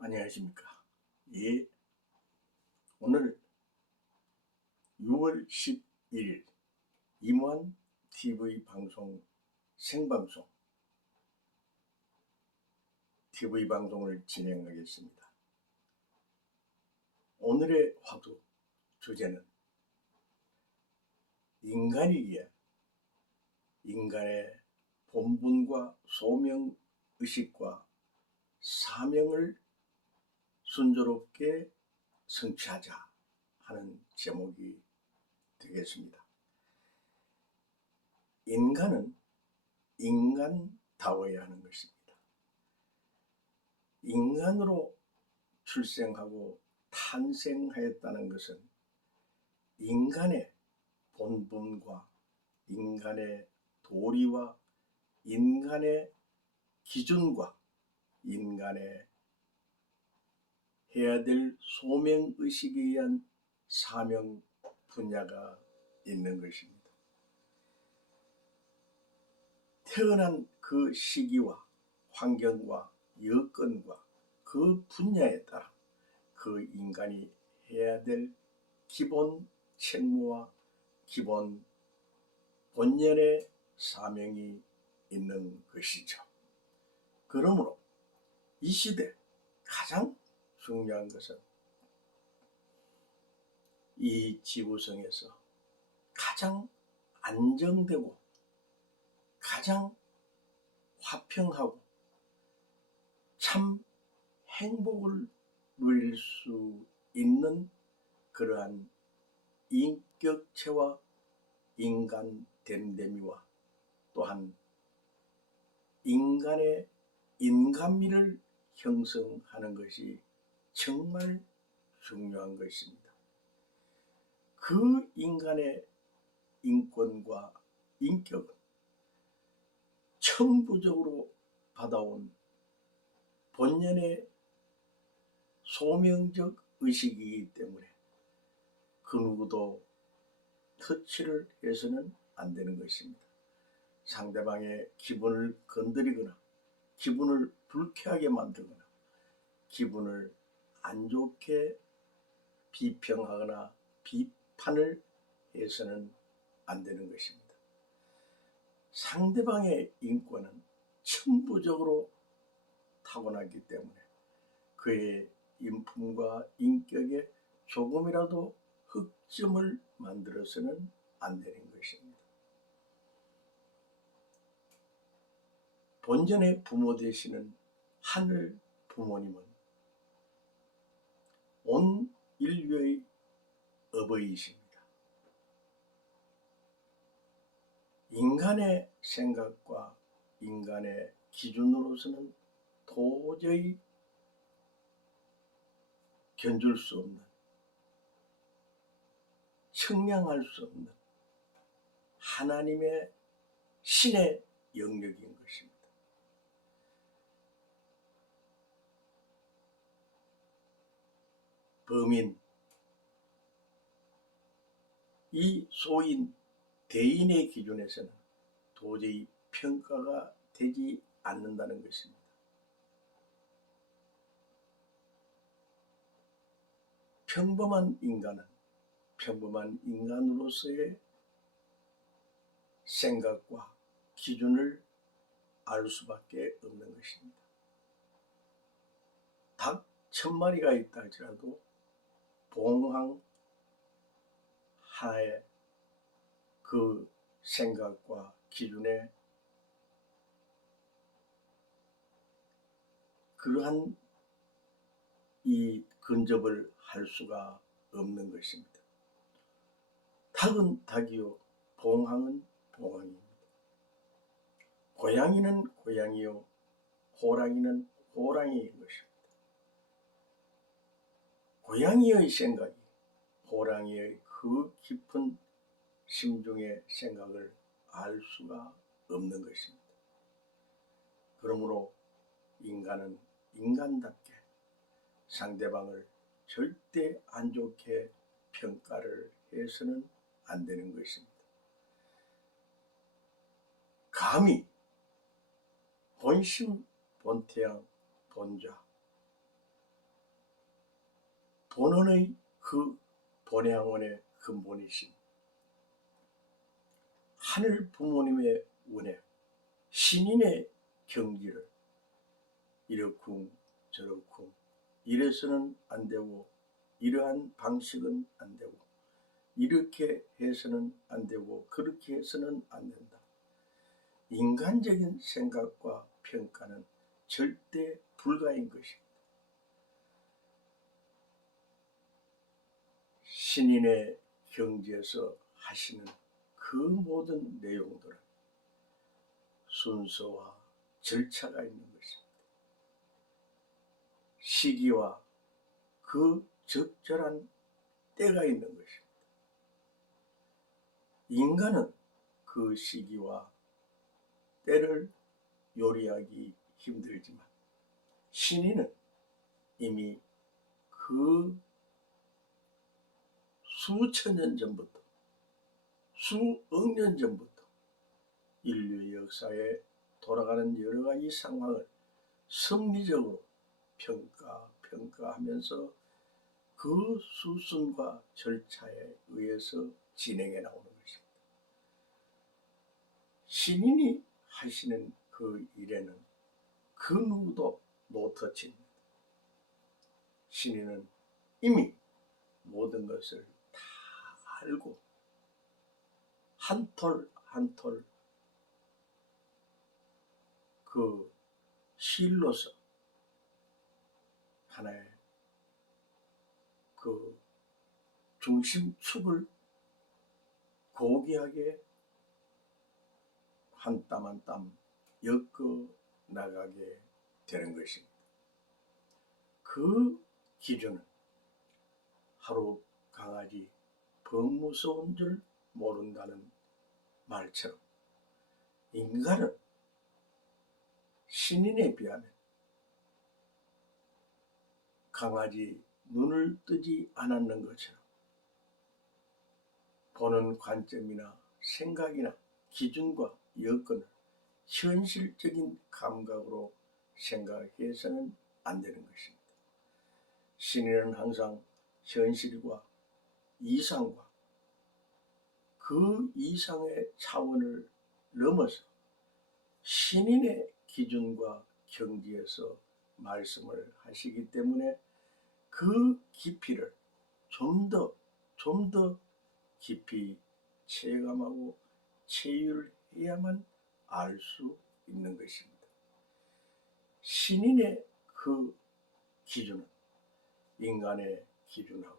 안녕하십니까. 예, 오늘 6월 11일 임원 TV 방송 생방송 TV 방송을 진행하겠습니다. 오늘의 화두 주제는 인간이기에 인간의 본분과 소명의식과 사명을 순조롭게 성취하자 하는 제목이 되겠습니다. 인간은 인간다워야 하는 것입니다. 인간으로 출생하고 탄생하였다는 것은 인간의 본분과 인간의 도리와 인간의 기준과 인간의 해야 될 소명의식에 의한 사명 분야가 있는 것입니다. 태어난 그 시기와 환경과 여건과 그 분야에 따라 그 인간이 해야 될 기본 책무와 기본 본연의 사명이 있는 것이죠. 그러므로 이 시대 가장 중요한 것은 이 지구상에서 가장 안정되고 가장 화평하고 참 행복을 누릴 수 있는 그러한 인격체와 인간 됨됨이와 또한 인간의 인간미를 형성하는 것이 정말 중요한 것입니다. 그 인간의 인권과 인격은 천부적으로 받아온 본연의 소명적 의식이기 때문에 그 누구도 터치를 해서는 안 되는 것입니다. 상대방의 기분을 건드리거나 기분을 불쾌하게 만들거나 기분을 안 좋게 비평하거나 비판을 해서는 안 되는 것입니다. 상대방의 인권은 천부적으로 타고났기 때문에 그의 인품과 인격에 조금이라도 흑점을 만들어서는 안 되는 것입니다. 본전의 부모 되시는 하늘 부모님은 온 인류의 어버이이십니다. 인간의 생각과 인간의 기준으로서는 도저히 견줄 수 없는, 측량할 수 없는 하나님의 신의 영역인 것입니다. 범인, 이 소인 대인의 기준에서는 도저히 평가가 되지 않는다는 것입니다. 평범한 인간은 평범한 인간으로서의 생각과 기준을 알 수밖에 없는 것입니다. 닭 1000마리가 있다 할지라도 봉황 하나의 그 생각과 기준에 그러한 이 근접을 할 수가 없는 것입니다. 닭은 닭이요, 봉황은 봉황입니다. 고양이는 고양이요, 호랑이는 호랑이인 것입니다. 고양이의 생각이 호랑이의 그 깊은 심중의 생각을 알 수가 없는 것입니다. 그러므로 인간은 인간답게 상대방을 절대 안 좋게 평가를 해서는 안 되는 것입니다. 감히 본심, 본태양, 본자, 본원의 그 본향원의 근본이신 하늘 부모님의 은혜, 신인의 경지를 이렇쿵 저렇쿵 이래서는 안 되고 이러한 방식은 안 되고 이렇게 해서는 안 되고 그렇게 해서는 안 된다. 인간적인 생각과 평가는 절대 불가인 것입니다. 신인의 경지에서 하시는 그 모든 내용들은 순서와 절차가 있는 것입니다. 시기와 그 적절한 때가 있는 것입니다. 인간은 그 시기와 때를 요리하기 힘들지만 신인은 이미 그 수천 년 전부터 수억 년 전부터 인류의 역사에 돌아가는 여러 가지 상황을 섭리적으로 평가하면서 그 수순과 절차에 의해서 진행해 나오는 것입니다. 신인이 하시는 그 일에는 그 누구도 노터치입니다. 신인은 이미 모든 것을 다 알고 한 톨 한 톨 그 실로서 하나의 그 중심축을 고귀하게 한 땀 한 땀 엮어 나가게 되는 것입니다. 그 기준은 하루 강아지 범 무서운 줄 모른다는 말처럼 인간은 신인에 비하면 강아지 눈을 뜨지 않았는 것처럼 보는 관점이나 생각이나 기준과 여건을 현실적인 감각으로 생각해서는 안 되는 것입니다. 신인은 항상 현실과 이상과 그 이상의 차원을 넘어서 신인의 기준과 경지에서 말씀을 하시기 때문에 그 깊이를 좀 더 깊이 체감하고 체휼해야만 알 수 있는 것입니다. 신인의 그 기준은 인간의 기준하고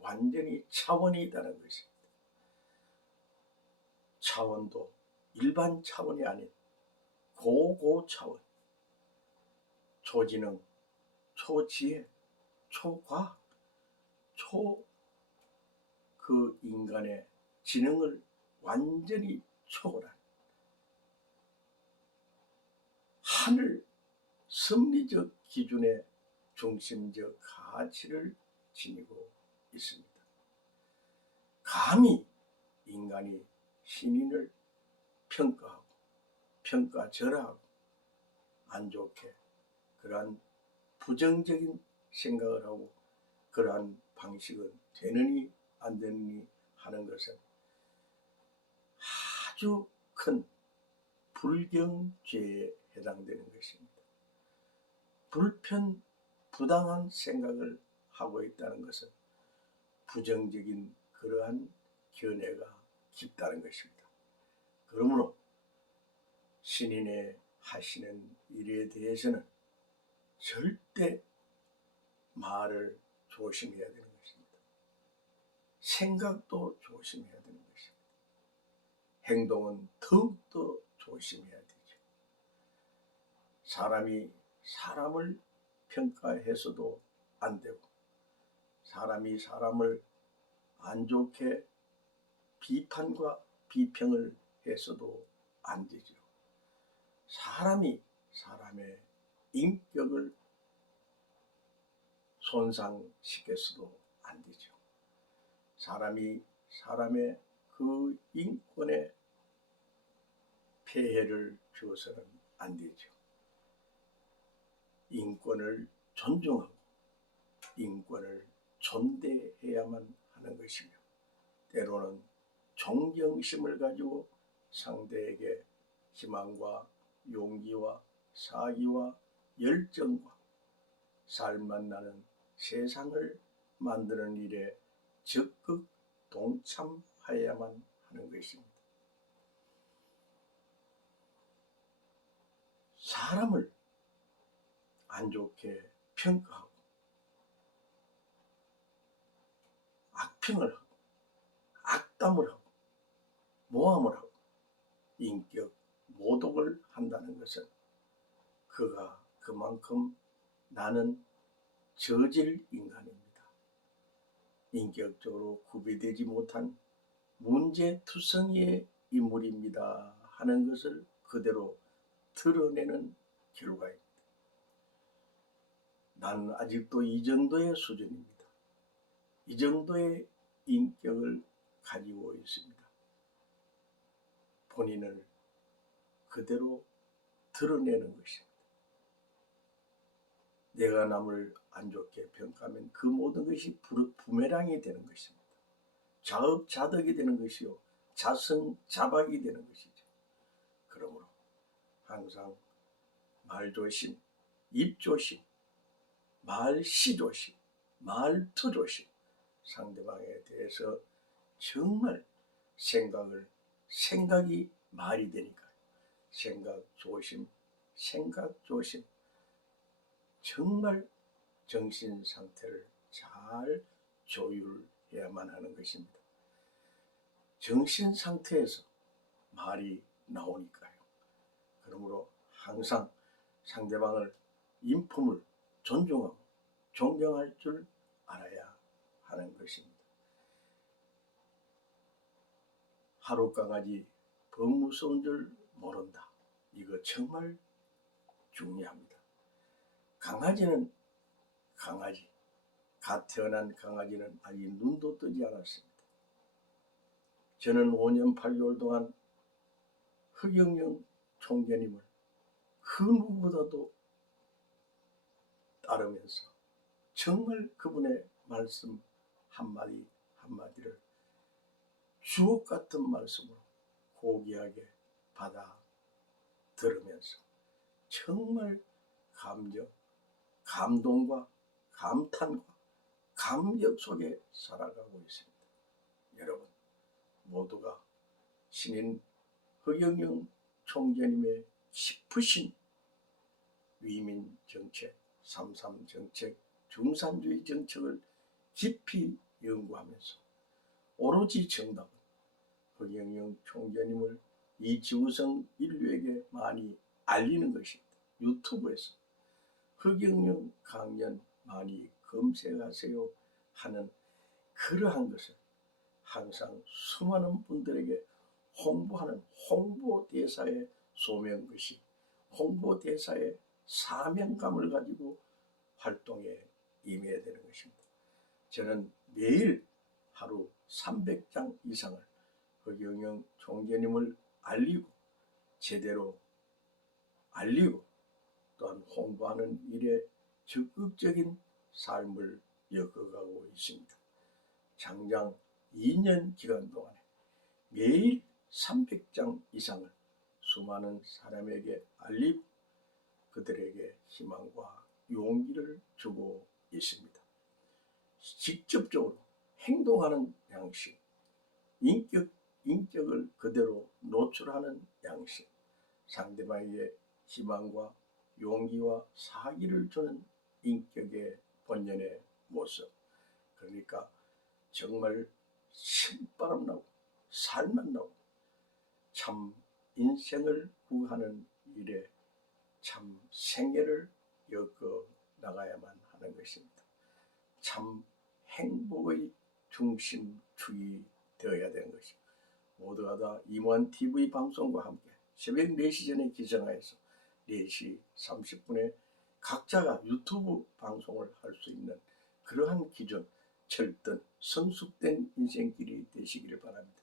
완전히 차원이 다른 것입니다. 차원도 일반 차원이 아닌 고고 차원, 초지능, 초지혜, 초과학, 그 인간의 지능을 완전히 초월한 하늘 섭리적 기준의 중심적 가치를 지니고 있습니다. 감히 인간이 신인을 평가하고 평가절하하고 안 좋게 그러한 부정적인 생각을 하고 그러한 방식은 되느니 안 되느니 하는 것은 아주 큰 불경죄에 해당되는 것입니다. 부당한 생각을 하고 있다는 것은 부정적인 그러한 견해가 깊다는 것입니다. 그러므로 신인의 하시는 일에 대해서는 절대 말을 조심해야 되는 것입니다. 생각도 조심해야 되는 것입니다. 행동은 더욱더 조심해야 되죠. 사람이 사람을 평가해서도 안 되고 사람이 사람을 안 좋게 비판과 비평을 해서도 안 되죠. 사람이 사람의 인격을 손상시켜서도 안 되죠. 사람이 사람의 그 인권에 폐해를 주어서는 안 되죠. 인권을 존중하고 인권을 존대해야만 하는 것이며, 때로는 존경심을 가지고 상대에게 희망과 용기와 사기와 열정과 살맛 나는 세상을 만드는 일에 적극 동참하여야만 하는 것입니다. 사람을 안 좋게 평가하고 악평을 하고 악담을 하고 모함을 하고 인격 모독을 한다는 것은 그가 그만큼 나는 저질 인간입니다. 인격적으로 구비되지 못한 문제투성이의 인물입니다 하는 것을 그대로 드러내는 결과입니다. 나는 아직도 이 정도의 수준입니다. 이 정도의 인격을 가지고 있습니다. 본인을 그대로 드러내는 것입니다. 내가 남을 안 좋게 평가하면 그 모든 것이 부메랑이 되는 것입니다. 자업자득이 되는 것이요, 자승자박이 되는 것이죠. 그러므로 항상 말조심, 입조심, 말시조심, 말투조심, 상대방에 대해서 정말 생각이 말이 되니까 생각조심, 정말 정신상태를 잘 조율해야만 하는 것입니다. 정신상태에서 말이 나오니까요. 그러므로 항상 상대방을 인품을 존중하고 존경할 줄 알아야 하는 것입니다. 하룻강아지 법 무서운 줄 모른다. 이거 정말 중요합니다. 강아지는 강아지, 갓 태어난 강아지는 아직 눈도 뜨지 않았습니다. 저는 5년 8개월 동안 허경영 총재님을 그 누구보다도 따르면서 정말 그분의 말씀 한마디 한마디를 주옥 같은 말씀으로 고귀하게 받아 들으면서 정말 감동과 감탄과 감격 속에 살아가고 있습니다. 여러분 모두가 신인 허경영 총재님의 깊으신 위민 정책, 3.3 정책, 중산주의 정책을 깊이 연구하면서 오로지 정답은 허경영 총재님을 이 지구성 인류에게 많이 알리는 것입니다. 유튜브에서 허경영 강연 많이 검색하세요 하는 그러한 것을 항상 수많은 분들에게 홍보하는 홍보대사의 소명것이 홍보대사의 사명감을 가지고 활동에 임해야 되는 것입니다. 저는 매일 하루 300장 이상을 허경영 총재님을 알리고 제대로 알리고 또한 홍보하는 일에 적극적인 삶을 엮어가고 있습니다. 장장 2년 기간 동안에 매일 300장 이상을 수많은 사람에게 알리고 그들에게 희망과 용기를 주고 있습니다. 직접적으로 행동하는 양식, 인격을 그대로 노출하는 양식, 상대방에게 희망과 용기와 사기를 주는 인격의 본연의 모습. 그러니까 정말 신바람 나고 살맛 나고 참 인생을 구하는 일에 참 생애를 엮어 나가야만 하는 것입니다. 참 행복의 중심축이 되어야 되는 것입니다. 모두가 다 임원TV 방송과 함께 새벽 4시 전에 기상하여서 4시 30분에 각자가 유튜브 방송을 할 수 있는 그러한 기준, 철든 성숙된 인생길이 되시기를 바랍니다.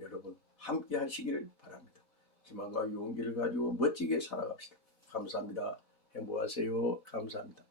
여러분 함께 하시기를 바랍니다. 희망과 용기를 가지고 멋지게 살아갑시다. 감사합니다. 행복하세요. 감사합니다.